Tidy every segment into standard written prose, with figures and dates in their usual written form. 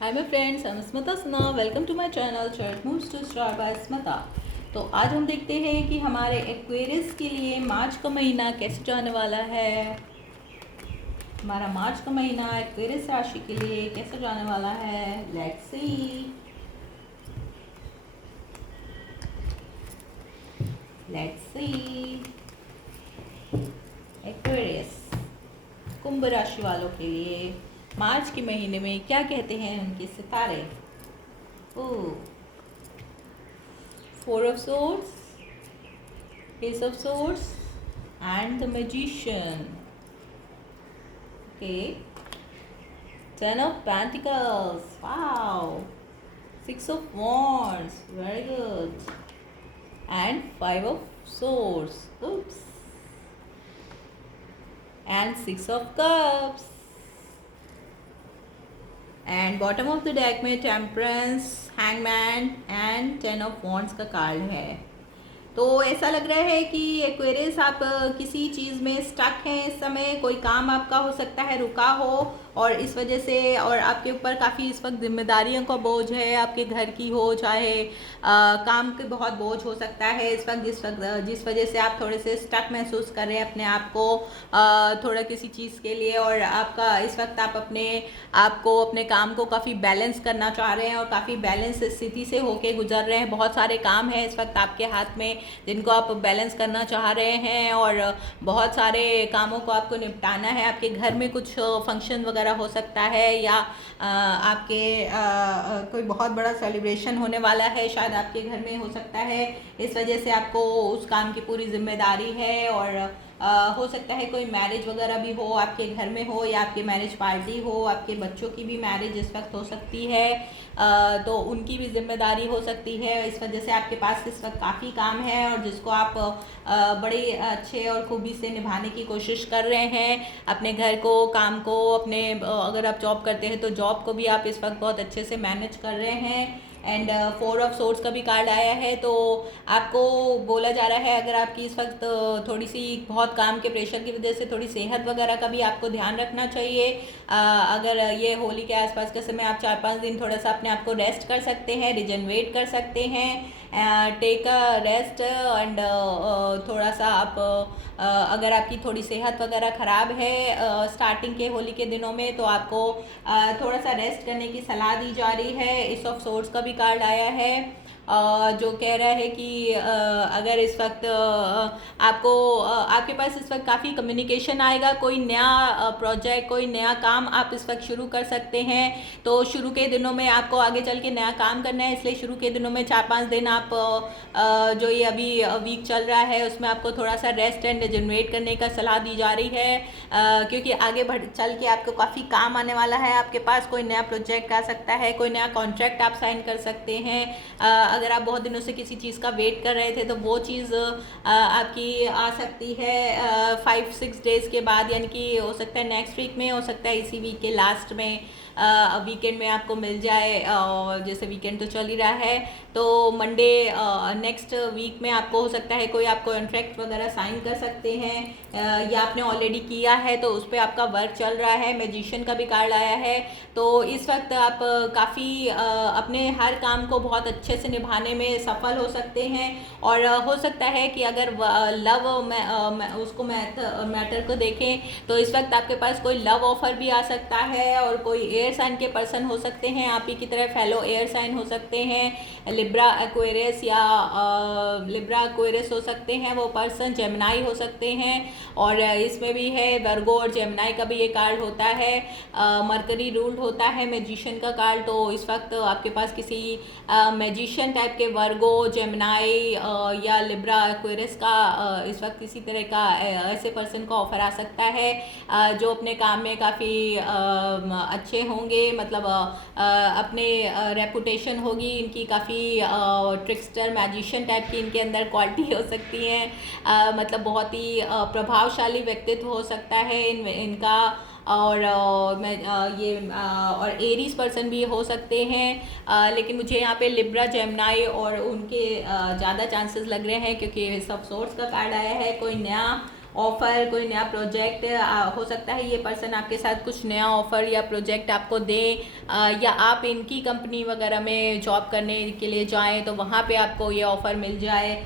Hi my friends, I am Smita Sinha. Welcome to my channel chat moves to star by Smita. तो आज हम देखते हैं कि हमारे एक्वेरियस के लिए मार्च का महीना कैसे जाने वाला है। हमारा मार्च का महीना एक्वेरियस राशि के लिए कैसे जाने वाला है। Let's see. एक्वेरियस कुंभ राशि वालों के लिए मार्च के महीने में क्या कहते हैं उनके सितारे। Oh, four of swords, Ace of Swords, and the Magician. Okay. Ten of Pentacles. Wow. Six of Wands. Very good. And Five of Swords. Oops. And Six of Cups. And bottom of the deck में Temperance, Hangman and Ten of Wands का card है। तो ऐसा लग रहा है कि Aquarius आप किसी चीज़ में स्टक हैं इस समय। कोई काम आपका हो सकता है रुका हो और इस वजह से, और आपके ऊपर काफ़ी इस वक्त जिम्मेदारियों का बोझ है, आपके घर की हो चाहे काम के बहुत बोझ हो सकता है इस वक्त, जिस वजह से आप थोड़े से स्टक महसूस कर रहे हैं अपने आप को थोड़ा किसी चीज़ के लिए। और आपका इस वक्त आप अपने आप को, अपने काम को काफ़ी बैलेंस करना चाह रहे हैं और काफ़ी बैलेंस स्थिति से होके गुजर रहे हैं। बहुत सारे काम हैं इस वक्त आपके हाथ में जिनको आप बैलेंस करना चाह रहे हैं और बहुत सारे कामों को आपको निपटाना है। आपके घर में कुछ फंक्शन वगैरह हो सकता है या आपके कोई बहुत बड़ा सेलिब्रेशन होने वाला है, शायद आपके घर में हो सकता है। इस वजह से आपको उस काम की पूरी जिम्मेदारी है और हो सकता है कोई मैरिज वगैरह भी हो आपके घर में हो या आपकी मैरिज पार्टी हो, आपके बच्चों की भी मैरिज इस वक्त हो सकती है, तो उनकी भी जिम्मेदारी हो सकती है। इस वजह से आपके पास इस वक्त काफ़ी काम है और जिसको आप बड़े अच्छे और खूबी से निभाने की कोशिश कर रहे हैं। अपने घर को, काम को, अपने अगर आप जॉब करते हैं तो जॉब को भी आप इस वक्त बहुत अच्छे से मैनेज कर रहे हैं। एंड फोर ऑफ सोर्ड्स का भी कार्ड आया है। तो आपको बोला जा रहा है अगर आपकी इस वक्त थोड़ी सी बहुत काम के प्रेशर की वजह से थोड़ी सेहत वगैरह का भी आपको ध्यान रखना चाहिए। अगर ये होली के आसपास का समय आप 4-5 दिन थोड़ा सा अपने आप को रेस्ट कर सकते हैं, रिजनरेट कर सकते हैं। टेक अ रेस्ट एंड थोड़ा सा आप अगर आपकी थोड़ी सेहत वगैरह ख़राब है स्टार्टिंग के होली के दिनों में, तो आपको थोड़ा सा रेस्ट करने की सलाह दी जा रही है। इस ऑफ सोर्ड्स का भी कार्ड आया है जो कह रहा है कि अगर इस वक्त आपको आपके पास इस वक्त काफ़ी कम्युनिकेशन आएगा, कोई नया प्रोजेक्ट, कोई नया काम आप इस वक्त शुरू कर सकते हैं। तो शुरू के दिनों में आपको आगे चल के नया काम करना है, इसलिए शुरू के दिनों में 4-5 दिन आप जो ये अभी वीक चल रहा है उसमें आपको थोड़ा सा रेस्ट एंड जनरेट करने का सलाह दी जा रही है, क्योंकि आगे बढ़ चल के आपको काफ़ी काम आने वाला है। आपके पास कोई नया प्रोजेक्ट आ सकता है, कोई नया कॉन्ट्रैक्ट आप साइन कर सकते हैं। अगर आप बहुत दिनों से किसी चीज़ का वेट कर रहे थे तो वो चीज़ आपकी आ सकती है 5-6 डेज़ के बाद, यानी कि हो सकता है नेक्स्ट वीक में, हो सकता है इसी वीक के लास्ट में, वीकेंड में आपको मिल जाए। जैसे वीकेंड तो चल ही रहा है, तो मंडे नेक्स्ट वीक में आपको हो सकता है कोई आप कॉन्ट्रैक्ट वगैरह साइन कर सकते हैं या आपने ऑलरेडी किया है तो उस पर आपका वर्क चल रहा है। मैजिशियन का भी कार्ड आया है। तो इस वक्त आप काफ़ी अपने हर काम को बहुत अच्छे से निभाने में सफल हो सकते हैं। और हो सकता है कि अगर लव उसको मैटर को देखें तो इस वक्त आपके पास कोई लव ऑफर भी आ सकता है और कोई एयर साइन के पर्सन हो सकते हैं, आप ही की तरह फेलो एयर साइन हो सकते हैं, लिब्रा एक्वेरियस या लिब्रा एक्वेरियस हो सकते हैं वो पर्सन, जेमिनाई हो सकते हैं। और इसमें भी है वर्गो और जेमिनाई का भी ये कार्ड होता है। मरकरी रूल्ड होता है मैजिशियन का कार्ड। तो इस वक्त आपके पास किसी मैजिशियन टाइप के वर्गो, जेमिनाई या लिब्रा एक्वेरियस का इस वक्त किसी तरह का ऐसे पर्सन का ऑफर आ सकता है जो अपने काम में काफ़ी अच्छे होंगे, मतलब अपने रेपुटेशन होगी इनकी काफ़ी ट्रिक्स्टर मैजिशियन टाइप की इनके अंदर क्वालिटी हो सकती हैं, मतलब बहुत ही प्रभावशाली व्यक्तित्व हो सकता है इनका। और और एरीज पर्सन भी हो सकते हैं, लेकिन मुझे यहाँ पे लिब्रा, जेमिनाई और उनके ज़्यादा चांसेस लग रहे हैं क्योंकि सब सोर्स का कार्ड आया है। कोई नया ऑफ़र, कोई नया प्रोजेक्ट हो सकता है ये पर्सन आपके साथ कुछ नया ऑफ़र या प्रोजेक्ट आपको दे, या आप इनकी कंपनी वगैरह में जॉब करने के लिए जाएं तो वहाँ पे आपको ये ऑफ़र मिल जाए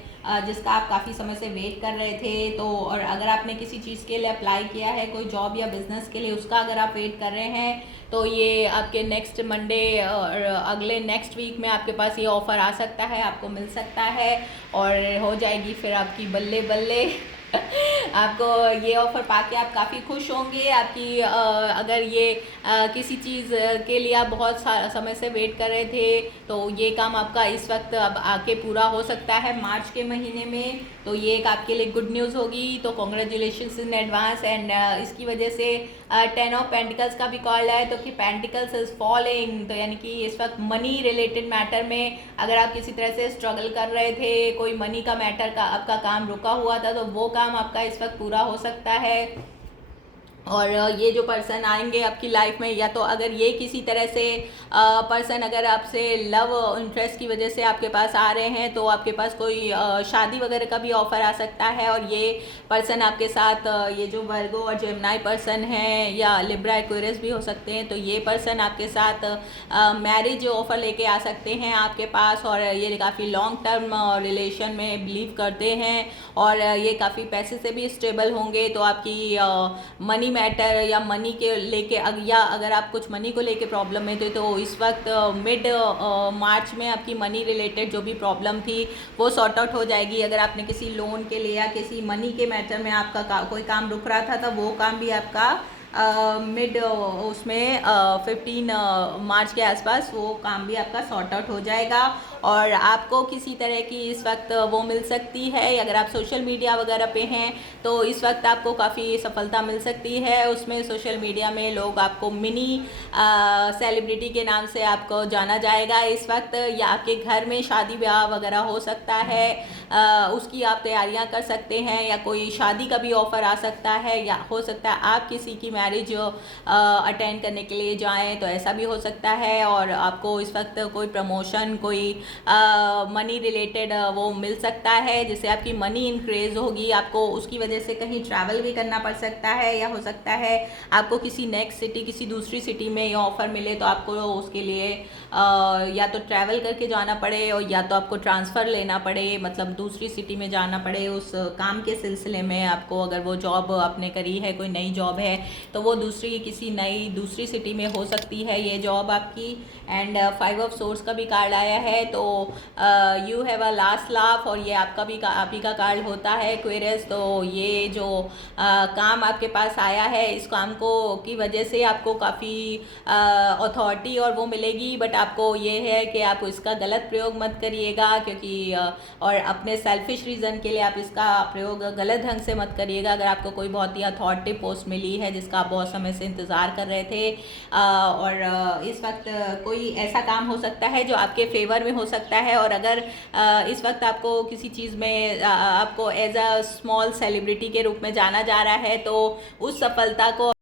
जिसका आप काफ़ी समय से वेट कर रहे थे। तो और अगर आपने किसी चीज़ के लिए अप्लाई किया है, कोई जॉब या बिज़नेस के लिए, उसका अगर आप वेट कर रहे हैं तो ये आपके नेक्स्ट मंडे और अगले नेक्स्ट वीक में आपके पास ये ऑफ़र आ सकता है, आपको मिल सकता है और हो जाएगी फिर आपकी बल्ले बल्ले। आपको ये ऑफ़र पाके आप काफ़ी खुश होंगे। आपकी अगर ये किसी चीज़ के लिए आप बहुत समय से वेट कर रहे थे तो ये काम आपका इस वक्त अब आके पूरा हो सकता है मार्च के महीने में। तो ये एक आपके लिए गुड न्यूज़ होगी। तो कॉन्ग्रेचुलेशंस इन एडवांस। एंड इसकी वजह से 10 ऑफ पेंटिकल्स का भी कॉल है, तो कि पेंटिकल्स इज फॉलिंग, तो यानी कि इस वक्त मनी रिलेटेड मैटर में अगर आप किसी तरह से स्ट्रगल कर रहे थे, कोई मनी का मैटर का आपका काम रुका हुआ था, तो वो काम आपका इस वक्त पूरा हो सकता है। और ये जो पर्सन आएंगे आपकी लाइफ में, या तो अगर ये किसी तरह से पर्सन अगर आपसे लव इंटरेस्ट की वजह से आपके पास आ रहे हैं तो आपके पास कोई शादी वगैरह का भी ऑफ़र आ सकता है। और ये पर्सन आपके साथ ये जो वर्गो और जेमिनी पर्सन है या लिब्रा एक्वेरियस भी हो सकते हैं, तो ये पर्सन आपके साथ मैरिज ऑफ़र लेके आ सकते हैं आपके पास। और ये काफ़ी लॉन्ग टर्म रिलेशन में बिलीव करते हैं और ये काफ़ी पैसे से भी स्टेबल होंगे। तो आपकी मनी मैटर या मनी के लेके या अगर आप कुछ मनी को लेके प्रॉब्लम में थे तो इस वक्त मिड मार्च में आपकी मनी रिलेटेड जो भी प्रॉब्लम थी वो सॉर्ट आउट हो जाएगी। अगर आपने किसी लोन के लिए या किसी मनी के मैटर में आपका कोई काम रुक रहा था तो वो काम भी आपका मिड उसमें 15 मार्च के आसपास वो काम भी आपका सॉर्ट आउट हो जाएगा। और आपको किसी तरह की इस वक्त वो मिल सकती है। अगर आप सोशल मीडिया वगैरह पे हैं तो इस वक्त आपको काफ़ी सफलता मिल सकती है। उसमें सोशल मीडिया में लोग आपको मिनी सेलिब्रिटी के नाम से आपको जाना जाएगा इस वक्त, या आपके घर में शादी ब्याह वगैरह हो सकता है, उसकी आप तैयारियां कर सकते हैं, या कोई शादी का भी ऑफ़र आ सकता है, या हो सकता है आप किसी की मैरिज अटेंड करने के लिए जाएं तो ऐसा भी हो सकता है। और आपको इस वक्त कोई प्रमोशन, कोई मनी रिलेटेड वो मिल सकता है जिससे आपकी मनी इंक्रीज होगी। आपको उसकी वजह से कहीं ट्रैवल भी करना पड़ सकता है, या हो सकता है आपको किसी नेक्स्ट सिटी, किसी दूसरी सिटी में ये ऑफ़र मिले तो आपको उसके लिए या तो ट्रैवल करके जाना पड़े और या तो आपको ट्रांसफ़र लेना पड़े, मतलब दूसरी सिटी में जाना पड़े उस काम के सिलसिले में। आपको अगर वो जॉब आपने करी है, कोई नई जॉब है, तो वो किसी नई दूसरी सिटी में हो सकती है ये जॉब आपकी। एंड 5 ऑफ सोर्स का भी कार्ड आया है, तो you have a last laugh, और ये आपका भी आप ही का कार्ड होता है एक्वेरियस। तो ये जो काम आपके पास आया है, इस काम को की वजह से आपको काफ़ी अथॉरिटी और वो मिलेगी, बट आपको ये है कि आप इसका गलत प्रयोग मत करिएगा, क्योंकि और अपने सेल्फिश रीज़न के लिए आप इसका प्रयोग गलत ढंग से मत करिएगा। अगर आपको कोई बहुत ही अथॉरिटी पोस्ट मिली है जिसका आप बहुत समय से इंतज़ार कर रहे थे, और इस वक्त कोई ऐसा काम हो सकता है जो आपके फेवर में हो सकता है। और अगर इस वक्त आपको किसी चीज़ में आपको एज अ स्मॉल सेलिब्रिटी के रूप में जाना जा रहा है तो उस सफलता को